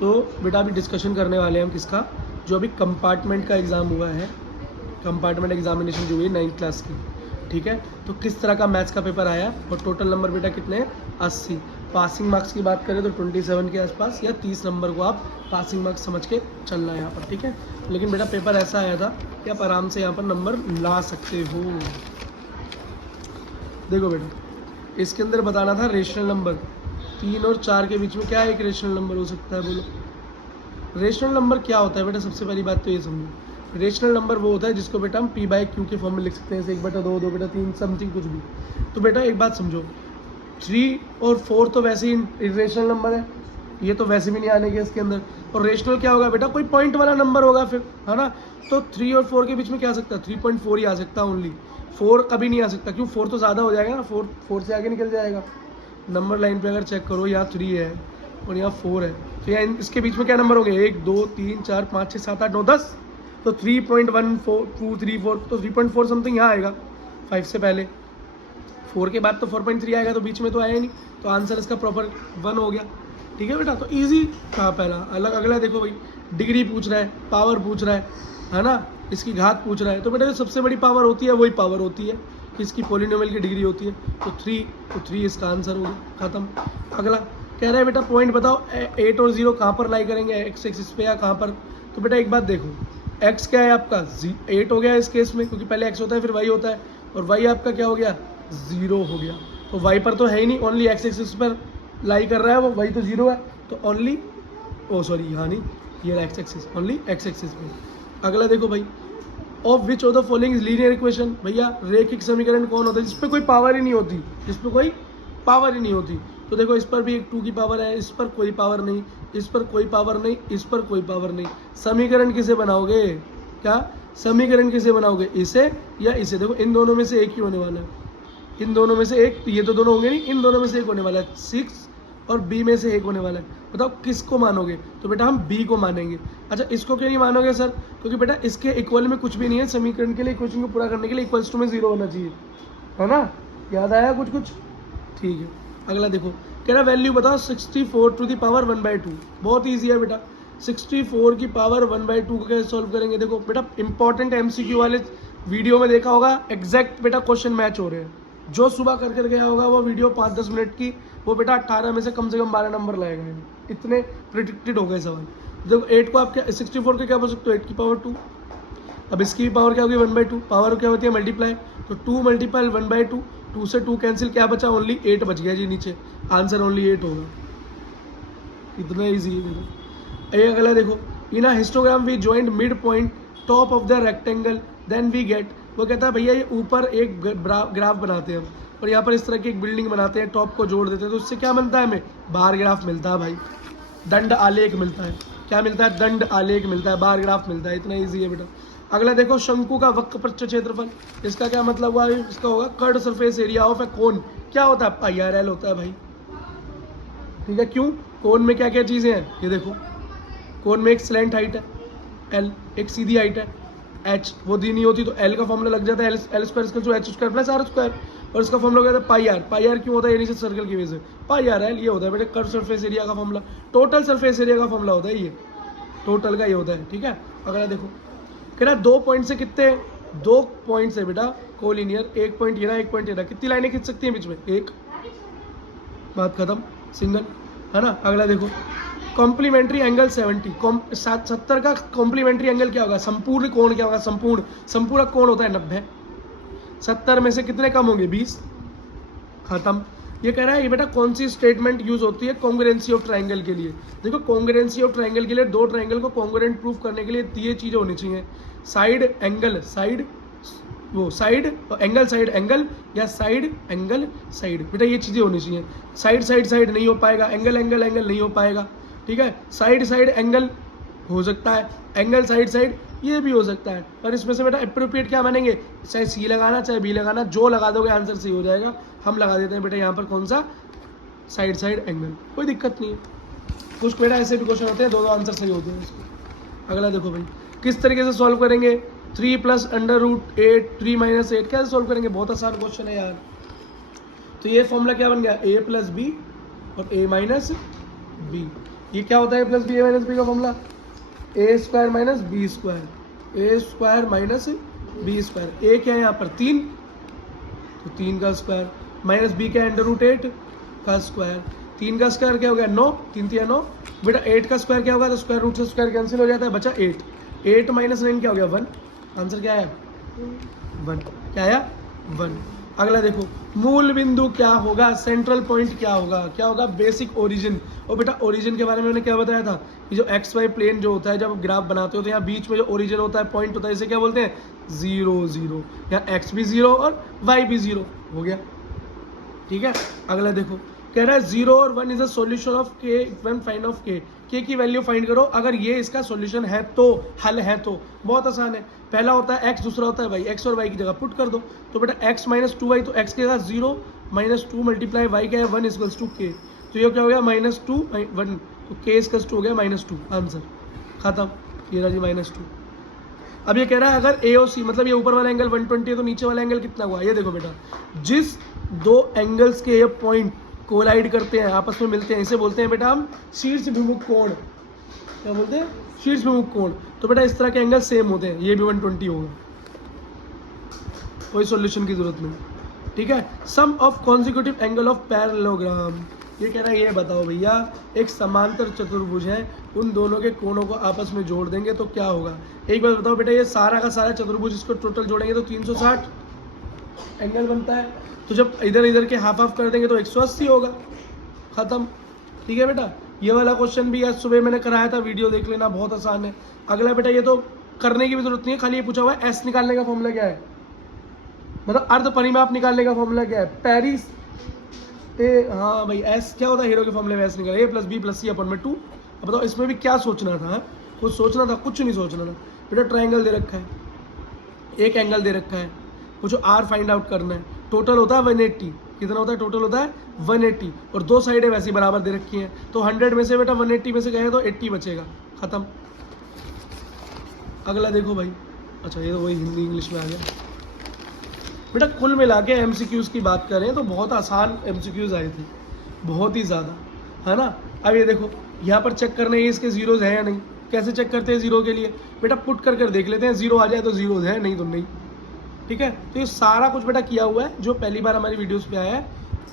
तो बेटा अभी डिस्कशन करने वाले हैं हम किसका, जो अभी कंपार्टमेंट का एग्ज़ाम हुआ है, कंपार्टमेंट एग्जामिनेशन जो हुई 9th क्लास की, ठीक है। तो किस तरह का मैथ्स का पेपर आया और टोटल नंबर बेटा कितने हैं, 80। पासिंग मार्क्स की बात करें तो 27 के आसपास या 30 नंबर को आप पासिंग मार्क्स समझ के चलना है यहाँ पर, ठीक है। लेकिन बेटा पेपर ऐसा आया था कि आप आराम से यहाँ पर नंबर ला सकते हो। देखो बेटा इसके अंदर बताना था रेशनल नंबर, 3 और 4 के बीच में क्या एक रेशनल नंबर हो सकता है, बोलो। रेशनल नंबर क्या होता है बेटा, सबसे पहली बात तो ये समझो, रेशनल नंबर वो होता है जिसको बेटा हम p/q के फॉर्म में लिख सकते हैं, जैसे 1/2, 2/3 समथिंग कुछ भी। तो बेटा एक बात समझो, 3 और 4 तो वैसे ही इरेशनल नंबर है, ये तो वैसे भी नहीं आने के इसके अंदर। और रेशनल क्या होगा बेटा, कोई पॉइंट वाला नंबर होगा फिर, है ना। तो 3 और 4 के बीच में क्या आ सकता है, 3.4 ही आ सकता है ओनली, 4 कभी नहीं आ सकता, क्यों, 4 तो ज़्यादा हो जाएगा ना, 4 से आगे निकल जाएगा। नंबर लाइन पे अगर चेक करो, यहाँ 3 है और यहाँ 4 है, तो यहाँ इसके बीच में क्या नंबर होंगे, 1 2 3 4 5 6 7 8 9 10। तो 3.14 2 3 4, तो 3.4 समथिंग यहाँ आएगा 5 से पहले। 4 के बाद तो 4.3 आएगा, तो बीच में तो आया ही नहीं, तो आंसर इसका प्रॉपर 1 हो गया, ठीक है बेटा। तो इजी था पहला। अलग अगला देखो भाई, डिग्री पूछ रहा है, पावर पूछ रहा है ना, इसकी घात पूछ रहा है। तो बेटा जो सबसे बड़ी पावर होती है वही पावर होती है कि इसकी पॉलिनोमियल की डिग्री होती है। तो 3 इसका आंसर हो गया, खत्म। अगला कह रहा है बेटा पॉइंट बताओ, 8 और 0 कहाँ पर लाई करेंगे, एक्स एक्सिस पे या कहाँ पर। तो बेटा एक बात देखो, एक्स क्या है आपका 8 हो गया इस केस में, क्योंकि पहले एक्स होता है फिर वाई होता है, और वाई आपका क्या हो गया, 0 हो गया। तो वाई पर तो है ही नहीं, ओनली एक्स एक्सिस पर लाई कर रहा है वो, वाई तो 0 है, तो ओनली यहाँ नहीं, ये x axis, only x axis पे। अगला देखो भाई, of which of the following is linear equation. भैया रेखिक समीकरण कौन होता है जिस पर कोई पावर ही नहीं होती, जिस पर कोई पावर ही नहीं होती। तो देखो इस पर भी एक 2 की पावर है, इस पर कोई पावर नहीं, इस पर कोई पावर नहीं, इस पर कोई पावर नहीं। समीकरण किसे बनाओगे, क्या समीकरण किसे बनाओगे, इसे या इसे। देखो इन दोनों में से एक ही होने वाला है, इन दोनों में से एक, ये तो दोनों होंगे नहीं, इन दोनों में से एक होने वाला है, 6 और बी में से एक होने वाला है। बताओ किसको मानोगे, तो बेटा हम बी को मानेंगे। अच्छा इसको क्यों नहीं मानोगे सर, क्योंकि बेटा इसके इक्वल में कुछ भी नहीं है, समीकरण के लिए इक्वेशन को पूरा करने के लिए इक्वल्स टू में 0 होना चाहिए, है ना। याद आया कुछ, ठीक है। अगला देखो, कह रहा वैल्यू बताओ 64 टू द पावर 1/2। बहुत ईजी है बेटा, 64 की पावर 1/2 को कैसे सॉल्व करेंगे। देखो बेटा इंपॉर्टेंट MCQ वाले वीडियो में देखा होगा, एग्जैक्ट बेटा क्वेश्चन मैच हो रहे हैं। जो सुबह कर गया होगा वो वीडियो 5-10 मिनट की, वो बेटा 18 में से कम 12 नंबर लाएगा, इतने प्रिडिक्टेड हो गए सवाल। जब 8 को आप क्या 64 के क्या बोल सकते हो, 8 की पावर 2। अब इसकी पावर क्या होगी 1/2, पावर क्या होती है मल्टीप्लाई, तो 2 मल्टीप्लाई 1/2, 2 से 2 कैंसिल, क्या बचा ओनली 8 बच गया जी नीचे, आंसर ओनली 8 होगा। इतना ईजी है देखो। ये अगला देखो, in a histogram we joint mid point top of the rectangle then we get. वो कहता है भैया ये ऊपर एक ग्राफ बनाते हैं हम, और यहाँ पर इस तरह की एक बिल्डिंग बनाते हैं, टॉप को जोड़ देते हैं, तो उससे क्या मिलता है हमें, बार ग्राफ मिलता है भाई, दंड आलेख मिलता है। क्या मिलता है, दंड आलेख मिलता है, बार ग्राफ मिलता है। इतना ईजी है बेटा। अगला देखो, शंकु का वक्र पृष्ठ क्षेत्रफल, इसका क्या मतलब हुआ, इसका होगा कर्ड सरफेस एरिया ऑफ ए कोन। क्या होता है, पाई/एल होता है भाई, ठीक है। क्यों, कोन में क्या क्या चीज़ें हैं, ये देखो, कोन में एक स्लैंट हाइट है L, एक सीधी हाइट है H, वो दी नहीं होती तो L का फॉर्मूला लग जाता है L² H² प्लस R², और इसका फॉर्मूला क्या होता है पाई/r क्यों होता है, ये नीचे सर्कल की वजह से, पाई/l ये होता है बेटे कर्व सरफेस एरिया का फॉर्मूला, टोटल सरफेस एरिया का फॉर्मूला होता है ये, टोटल का ये होता है, ठीक है। अगला देखो, कह रहा 2 पॉइंट से कितने, 2 पॉइंट से बेटा कोलिनियर, 1 पॉइंट ये ना 1 पॉइंट ये ना, कितनी लाइनें खींच सकती हैं बीच में, एक, बात खत्म, सिंगल, है ना। अगला देखो, कॉम्प्लीमेंट्री एंगल 70 का कॉम्प्लीमेंट्री एंगल क्या होगा, संपूर्ण कोण क्या होगा, संपूर्ण कोण होता है 90, 70 में से कितने कम होंगे, 20, खत्म। ये कह रहा है ये बेटा कौन सी स्टेटमेंट यूज होती है कॉन्ग्रुएंसी ऑफ ट्रायंगल के लिए। देखो कॉन्ग्रुएंसी ऑफ ट्रायंगल के लिए, 2 ट्रायंगल को कॉन्ग्रुएंट प्रूफ करने के लिए ये चीज़ें होनी चाहिए, साइड एंगल साइड, वो साइड एंगल साइड एंगल, या साइड एंगल साइड, बेटा ये चीज़ें होनी चाहिए। साइड साइड साइड नहीं हो पाएगा, एंगल एंगल एंगल नहीं हो पाएगा, ठीक है। साइड साइड एंगल हो सकता है, एंगल साइड साइड ये भी हो सकता है, पर इसमें से बेटा अप्रोप्रिएट क्या मानेंगे, चाहे सी लगाना चाहे बी लगाना, जो लगा दोगे आंसर सही हो जाएगा। हम लगा देते हैं बेटा यहाँ पर कौन सा, साइड साइड एंगल, कोई दिक्कत नहीं है। कुछ बेटा ऐसे भी क्वेश्चन होते हैं 2 आंसर सही होते हैं इसको। अगला देखो भाई, किस तरीके से सॉल्व करेंगे, 3 + √8 3 - 8 कैसे सॉल्व करेंगे, बहुत आसान क्वेश्चन है यार। तो ये फॉर्मूला क्या बन गया, a + b और a - b, ये क्या होता है प्लस बी ए माइनस बी का फॉर्मूला, ए स्क्वायर माइनस बी स्क्वायर, ए स्क्वायर माइनस बी स्क्वायर। ए क्या है यहाँ पर 3, तो 3 का स्क्वायर, माइनस बी क्या है अंडर रूट 8 का स्क्वायर, 3 का स्क्वायर क्या हो गया 9, 3 3 9 बेटा, 8 का स्क्वायर क्या होगा, तो स्क्वायर रूट से स्क्वायर कैंसिल हो जाता है, बचा 8, 8 माइनस 9 क्या हो गया 1, आंसर क्या आया 1, क्या आया 1। अगला देखो, मूल बिंदु क्या होगा, सेंट्रल पॉइंट क्या होगा, क्या होगा बेसिक ओरिजिन। और बेटा ओरिजिन के बारे में मैंने क्या बताया था, कि जो एक्स वाई प्लेन जो होता है जब ग्राफ बनाते हो तो यहाँ बीच में जो ओरिजिन होता है पॉइंट होता है इसे क्या बोलते हैं 0 0, यहाँ एक्स भी 0 और वाई भी 0 हो गया, ठीक है। अगला देखो, कह रहा है 0 और 1 इज अ सॉल्यूशन ऑफ के, वन फाइंड ऑफ के की वैल्यू फाइंड करो अगर ये इसका सॉल्यूशन है तो, हल है तो। बहुत आसान है, पहला होता है x, दूसरा होता है y, x और y की जगह पुट कर दो, तो बेटा x माइनस 2y, तो x के साथ 0 माइनस 2 मल्टीप्लाई y क्या है 1 इक्वल्स टू k, तो ये क्या हो गया माइनस 2 1, तो k इक्वल्स टू हो गया माइनस 2, आंसर खत्म, ये रहा जी माइनस 2। अब ये कह रहा है अगर ए और सी, मतलब ये ऊपर वाला एंगल 120 है तो नीचे वाला एंगल कितना हुआ, ये देखो बेटा, जिस दो एंगल्स के ये पॉइंट कोलाइड करते हैं, आपस में मिलते हैं, इसे बोलते हैं बेटा हम शीर्ष विमुख कोण, क्या बोलते हैं शीर्ष विमुख कोण। तो बेटा इस तरह के एंगल सेम होते हैं, ये भी 120 होगा, कोई सॉल्यूशन की जरूरत नहीं, ठीक है। Sum of consecutive angle of parallelogram, ये कह रहा है ये बताओ भैया, एक समांतर चतुर्भुज है, उन दोनों के कोणों को आपस में जोड़ देंगे तो क्या होगा। एक बार बताओ बेटा, ये सारा का सारा चतुर्भुज इसको टोटल जोड़ेंगे तो 360 एंगल बनता है, तो जब इधर इधर के हाफ हाफ कर देंगे तो 180 होगा, खत्म, ठीक है बेटा। ये वाला क्वेश्चन भी आज सुबह मैंने कराया था, वीडियो देख लेना, बहुत आसान है। अगला बेटा, ये तो करने की भी जरूरत नहीं है, खाली ये पूछा हुआ है एस निकालने का फॉर्मूला क्या है, मतलब अर्ध परिमाप निकालने का फॉर्मूला क्या है, पेरिस ए, हाँ भाई एस क्या होता है, हीरो के फॉर्मूले में एस निकाला, ए प्लस बी प्लस सी अपन में 2। अब बताओ इसमें भी क्या सोचना था, कुछ सोचना था, कुछ नहीं सोचना था बेटा। ट्राइंगल दे रखा है, एक एंगल दे रखा है, कुछ आर फाइंड आउट करना है, टोटल होता है 180, कितना होता है टोटल होता है 180, और दो साइडें वैसी बराबर दे रखी हैं, तो 100 में से बेटा 180 में से गए तो 80 बचेगा, खत्म। अगला देखो भाई, अच्छा ये तो वही हिंदी इंग्लिश में आ गया बेटा। कुल मिला के एमसीक्यूज की बात करें तो बहुत आसान एमसीक्यूज आए थे, बहुत ही ज़्यादा, है ना। अब ये देखो, यहाँ पर चेक करने इसके जीरोज हैं या नहीं, कैसे चेक करते हैं जीरो के लिए, बेटा पुट कर देख लेते हैं, जीरो आ जाए तो जीरोज है, नहीं तो नहीं, ठीक है। तो ये सारा कुछ बेटा किया हुआ है, जो पहली बार हमारी वीडियोस पे आया है,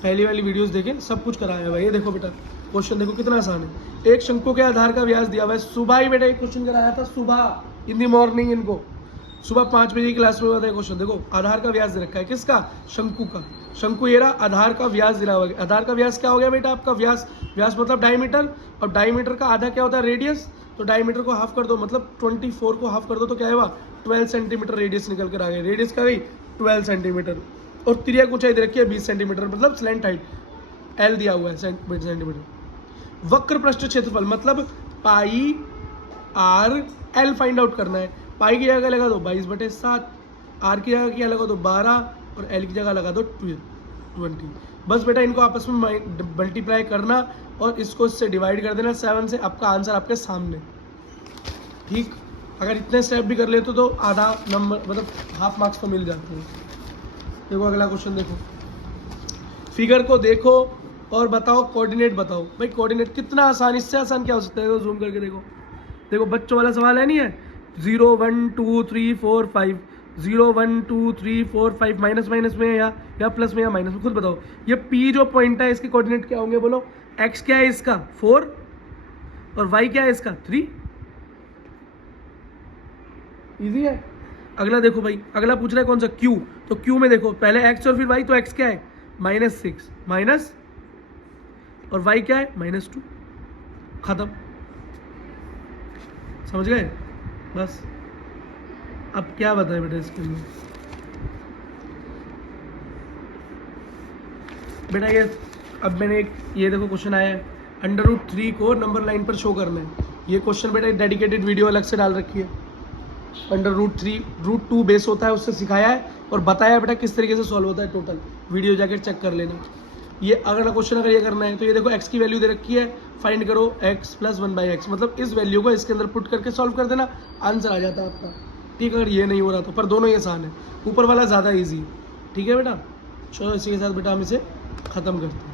पहली वाली वीडियोस देखें, सब कुछ कराया है भाई। ये देखो बेटा, क्वेश्चन देखो कितना आसान है। एक शंकु के आधार का व्यास दिया हुआ है, सुबह ही बेटा एक क्वेश्चन कराया था, सुबह इन दी मॉर्निंग, इनको सुबह 5 बजे की क्लास में हुआ था क्वेश्चन। देखो आधार का व्यास दे रखा है, किसका, शंकु का। शंकु ये रहा, आधार का व्यास दिया हुआ है। आधार का व्यास क्या हो गया बेटा आपका, व्यास, व्यास मतलब डायमीटर, और डायमीटर का आधा क्या होता है रेडियस, तो डायमीटर को हाफ कर दो, मतलब 24 को हाफ कर दो तो क्या हुआ 12 सेंटीमीटर रेडियस निकल कर आ गई, रेडियस क्या गई 12 सेंटीमीटर, और त्रिज्या ऊंचाई दे रखी है 20 सेंटीमीटर, मतलब स्लैंट हाइट एल दिया हुआ है सेंटीमीटर। वक्र पृष्ठ क्षेत्रफल मतलब पाई आर एल फाइंड आउट करना है। पाई की जगह लगा दो 22/7, आर की जगह क्या लगा दो 12, और एल की जगह लगा दो 20। बस बेटा इनको आपस में मल्टीप्लाई करना और इसको इससे डिवाइड कर देना 7 से, आपका आंसर आपके सामने, ठीक। अगर इतने स्टेप भी कर लेते तो आधा नंबर, मतलब हाफ मार्क्स तो मिल जाते हैं। देखो अगला क्वेश्चन देखो, फिगर को देखो और बताओ कोऑर्डिनेट बताओ। भाई कोऑर्डिनेट कितना आसान, इससे आसान क्या हो सकता है, तो जूम करके देखो। देखो बच्चों वाला सवाल है, नहीं है 0 1 2 3 4 5, 0 1 2 3 4 5, माइनस माइनस में या प्लस में या माइनस में, खुद बताओ। ये P जो पॉइंट है इसके कोऑर्डिनेट क्या होंगे, बोलो। X क्या है इसका 4, और Y क्या है इसका 3, इजी है। अगला देखो भाई, अगला पूछ रहा है कौन सा, Q, तो Q में देखो पहले X और फिर Y, तो X क्या है -6 माइनस, और Y क्या है -2, खत्म, समझ गए। बस अब क्या बताएं बेटा इसके लिए, बेटा ये अब मैंने एक ये देखो क्वेश्चन आया है, √3 को नंबर लाइन पर शो करना है। ये क्वेश्चन बेटा डेडिकेटेड वीडियो अलग से डाल रखी है, √3 √2 बेस होता है, उससे सिखाया है और बताया बेटा किस तरीके से सॉल्व होता है, टोटल वीडियो जाकर चेक कर लेना। ये अगला क्वेश्चन अगर ये करना है तो ये देखो x की वैल्यू दे रखी है, फाइंड करो x + 1/x, मतलब इस वैल्यू को इसके अंदर पुट करके सॉल्व कर देना, आंसर आ जाता है आपका, ठीक। अगर ये नहीं हो रहा तो, पर दोनों ही आसान है, ऊपर वाला ज़्यादा ईजी, ठीक है बेटा। चलो इसी के साथ बेटा हम इसे ख़त्म करते हैं।